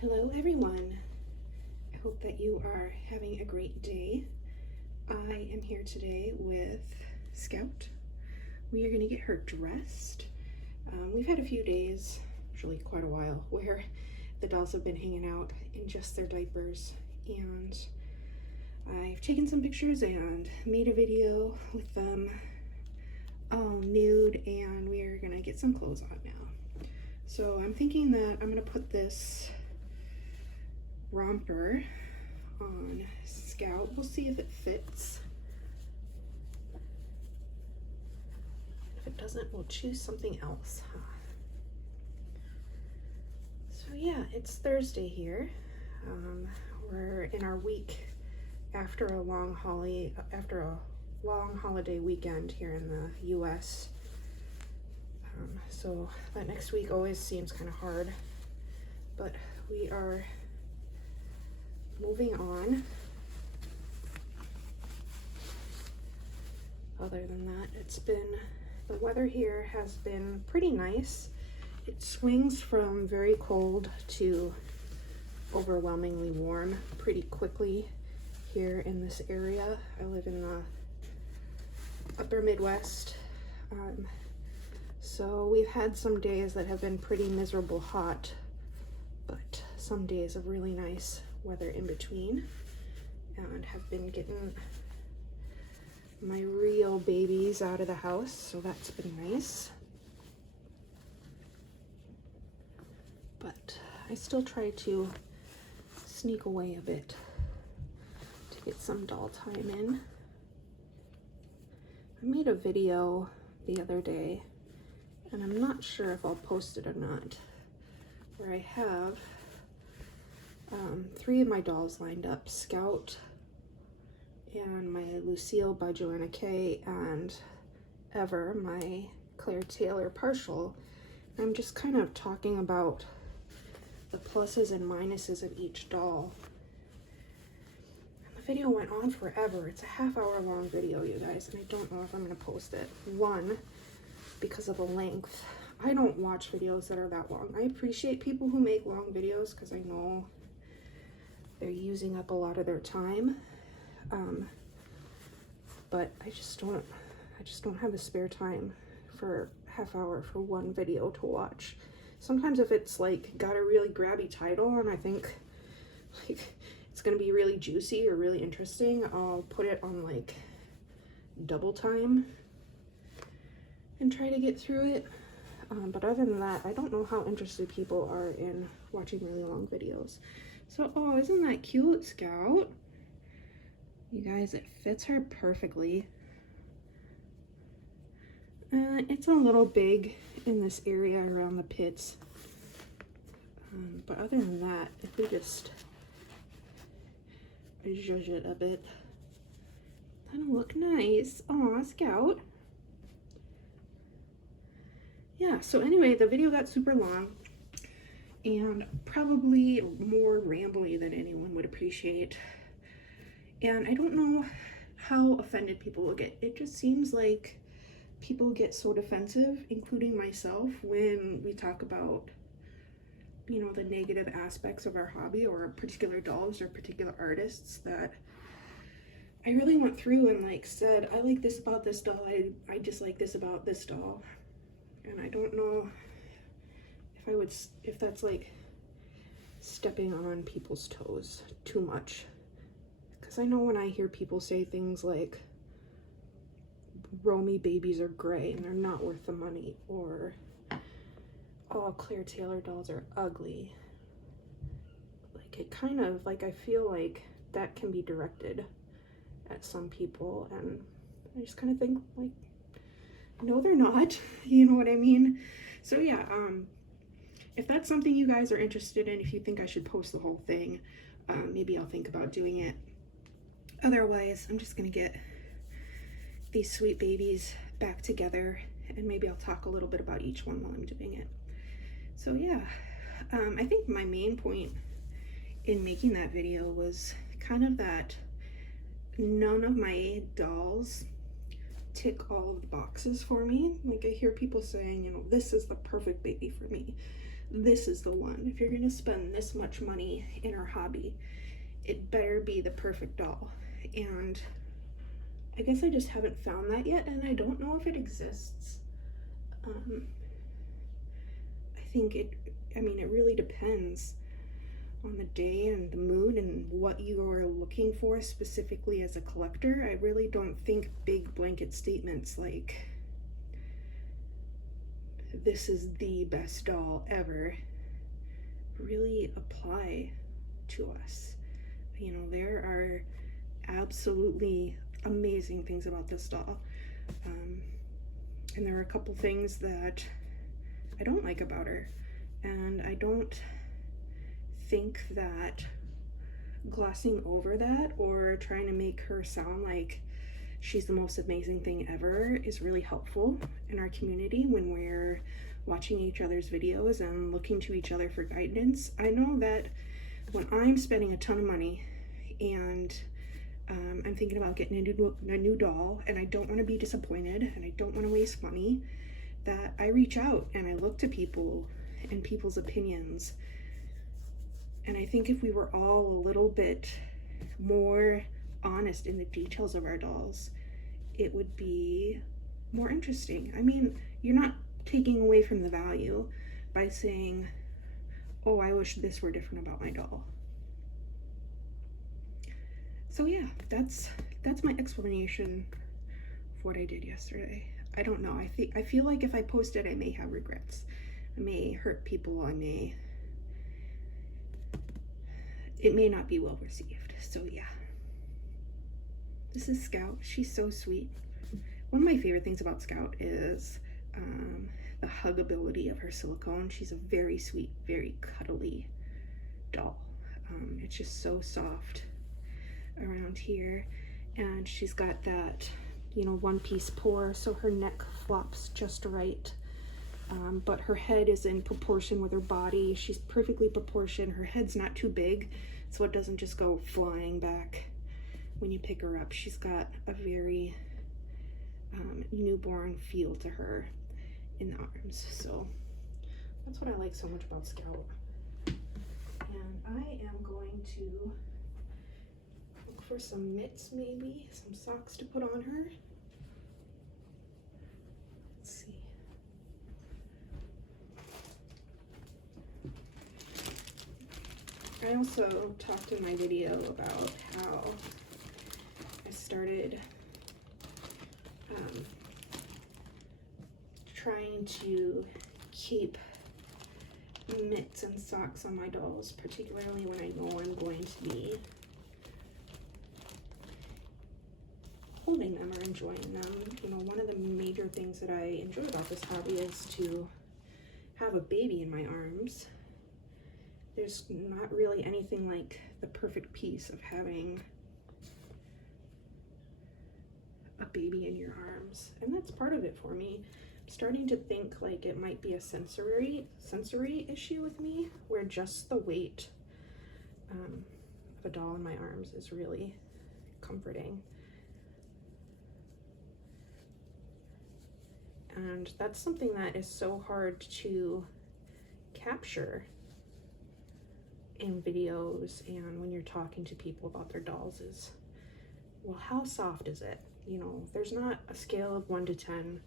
Hello everyone, I hope that you are having a great day. I am here today with Scout. We are going to get her dressed. We've had a few days, actually quite a while, where the dolls have been hanging out in just their diapers, and I've taken some pictures and made a video with them all nude, and we're going to get some clothes on now. So I'm thinking that I'm going to put this romper on Scout. We'll see if it fits. If it doesn't, we'll choose something else. So yeah, it's Thursday here. We're in our week after a long holiday weekend here in the US. So that next week always seems kind of hard, but we are moving on. Other than that, the weather here has been pretty nice. It swings from very cold to overwhelmingly warm pretty quickly here in this area. I live in the upper Midwest. So we've had some days that have been pretty miserable hot, but some days of really nice weather in between, and have been getting my real babies out of the house, so that's been nice. But I still try to sneak away a bit to get some doll time in. I made a video the other day, and I'm not sure if I'll post it or not, where I have 3 of my dolls lined up: Scout and my Lucille by Joanna K, and Ever, my Claire Taylor partial. I'm just kind of talking about the pluses and minuses of each doll. And the video went on forever. It's a half-hour long video, you guys, and I don't know if I'm going to post it. One, because of the length. I don't watch videos that are that long. I appreciate people who make long videos because I know they're using up a lot of their time, but I just don't have the spare time for half hour for one video to watch. Sometimes if it's like got a really grabby title and I think like it's gonna be really juicy or really interesting, I'll put it on like double time and try to get through it. But other than that, I don't know how interested people are in watching really long videos. So, oh, isn't that cute, Scout? You guys, it fits her perfectly. It's a little big in this area around the pits. But other than that, if we just zhuzh it a bit, that'll look nice. Aw, Scout. Yeah, so anyway, the video got super long and probably more rambly than anyone would appreciate. And I don't know how offended people will get. It just seems like people get so defensive, including myself, when we talk about, you know, the negative aspects of our hobby or particular dolls or particular artists, that I really went through and like said, I like this about this doll, I dislike this about this doll. And I don't know if that's like stepping on people's toes too much. Because I know when I hear people say things like, Romie babies are gray and they're not worth the money, or all Claire Taylor dolls are ugly, like it kind of like, I feel like that can be directed at some people, and I just kind of think like, no, they're not. You know what I mean? So yeah, if that's something you guys are interested in, if you think I should post the whole thing, maybe I'll think about doing it. Otherwise, I'm just gonna get these sweet babies back together, and maybe I'll talk a little bit about each one while I'm doing it. So yeah, I think my main point in making that video was kind of that none of my dolls tick all of the boxes for me. Like I hear people saying, you know, this is the perfect baby for me. this is the one. If you're gonna spend this much money in her hobby, it better be the perfect doll. And I guess I just haven't found that yet, and I don't know if it exists. I think it really depends on the day and the mood and what you are looking for specifically as a collector. I really don't think big blanket statements like this is the best doll ever really apply to us. You know, there are absolutely amazing things about this doll, and there are a couple things that I don't like about her, and I don't think that glossing over that or trying to make her sound like she's the most amazing thing ever is really helpful in our community when we're watching each other's videos and looking to each other for guidance. I know that when I'm spending a ton of money and I'm thinking about getting a new doll and I don't want to be disappointed and I don't want to waste money, that I reach out and I look to people and people's opinions. And I think if we were all a little bit more honest in the details of our dolls, it would be more interesting. I mean, you're not taking away from the value by saying, oh, I wish this were different about my doll. So yeah, that's my explanation of what I did yesterday. I don't know. I feel like if I post it, I may have regrets. I may hurt people. It may not be well received. So yeah. This is Scout. She's so sweet. One of my favorite things about Scout is the huggability of her silicone. She's a very sweet, very cuddly doll. It's just so soft around here, and she's got that, you know, one-piece pour, so her neck flops just right, but her head is in proportion with her body. She's perfectly proportioned. Her head's not too big, so it doesn't just go flying back when you pick her up. She's got a very newborn feel to her in the arms, so that's what I like so much about Scout. And I am going to look for some mitts, maybe some socks to put on her. Let's see. I also talked in my video about how I started trying to keep mitts and socks on my dolls, particularly when I know I'm going to be holding them or enjoying them. You know, one of the major things that I enjoy about this hobby is to have a baby in my arms. There's not really anything like the perfect piece of having a baby in your arms, and that's part of it for me. I'm starting to think like it might be a sensory issue with me, where just the weight of a doll in my arms is really comforting. And that's something that is so hard to capture in videos and when you're talking to people about their dolls is, well, how soft is it? You know, there's not a scale of 1 to 10.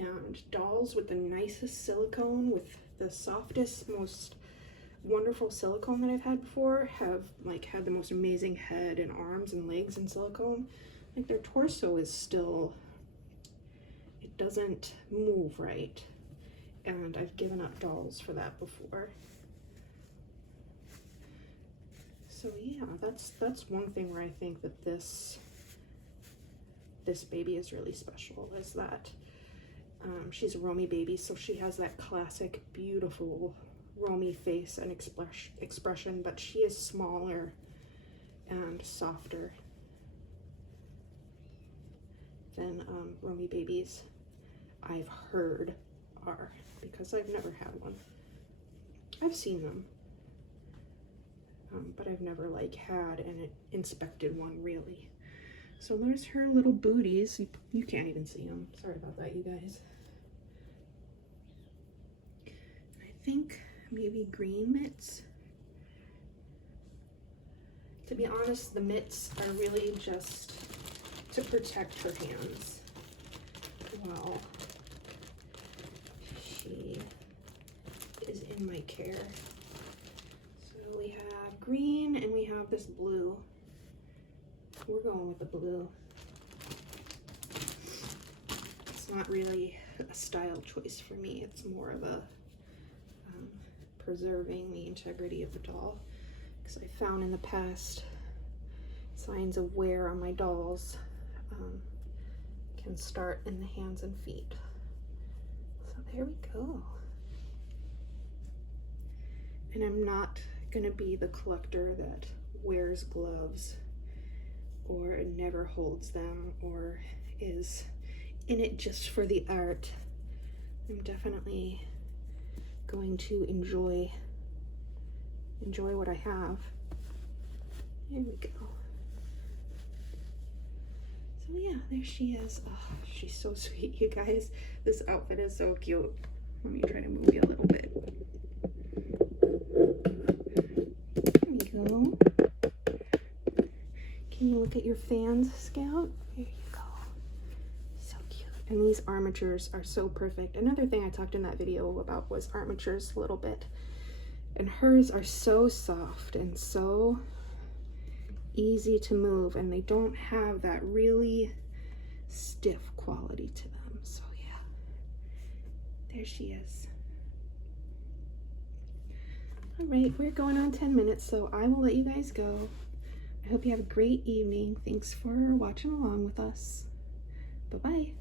And dolls with the nicest silicone, with the softest, most wonderful silicone that I've had before, have like had the most amazing head and arms and legs in silicone. Like their torso is still, it doesn't move right. And I've given up dolls for that before. So yeah, that's one thing where I think that this baby is really special, is that she's a Romie baby, so she has that classic beautiful Romie face and expression, but she is smaller and softer than Romie babies I've heard are, because I've never had one. I've seen them, but I've never like had and inspected one really. So there's her little booties. You can't even see them. Sorry about that, you guys. I think maybe green mitts. To be honest, the mitts are really just to protect her hands while she is in my care. So we have green and we have this blue. We're going with the blue. It's not really a style choice for me. It's more of a preserving the integrity of the doll, because I found in the past signs of wear on my dolls can start in the hands and feet. So there we go. And I'm not gonna be the collector that wears gloves or never holds them or is in it just for the art. I'm definitely going to enjoy what I have. There we go. So yeah, there she is. Oh, she's so sweet, you guys. This outfit is so cute. Let me try to move you a little bit. There we go. Can you look at your fans, Scout? There you go. So cute. And these armatures are so perfect. Another thing I talked in that video about was armatures a little bit. And hers are so soft and so easy to move, and they don't have that really stiff quality to them. So yeah, there she is. All right, we're going on 10 minutes, so I will let you guys go. I hope you have a great evening. Thanks for watching along with us. Bye-bye.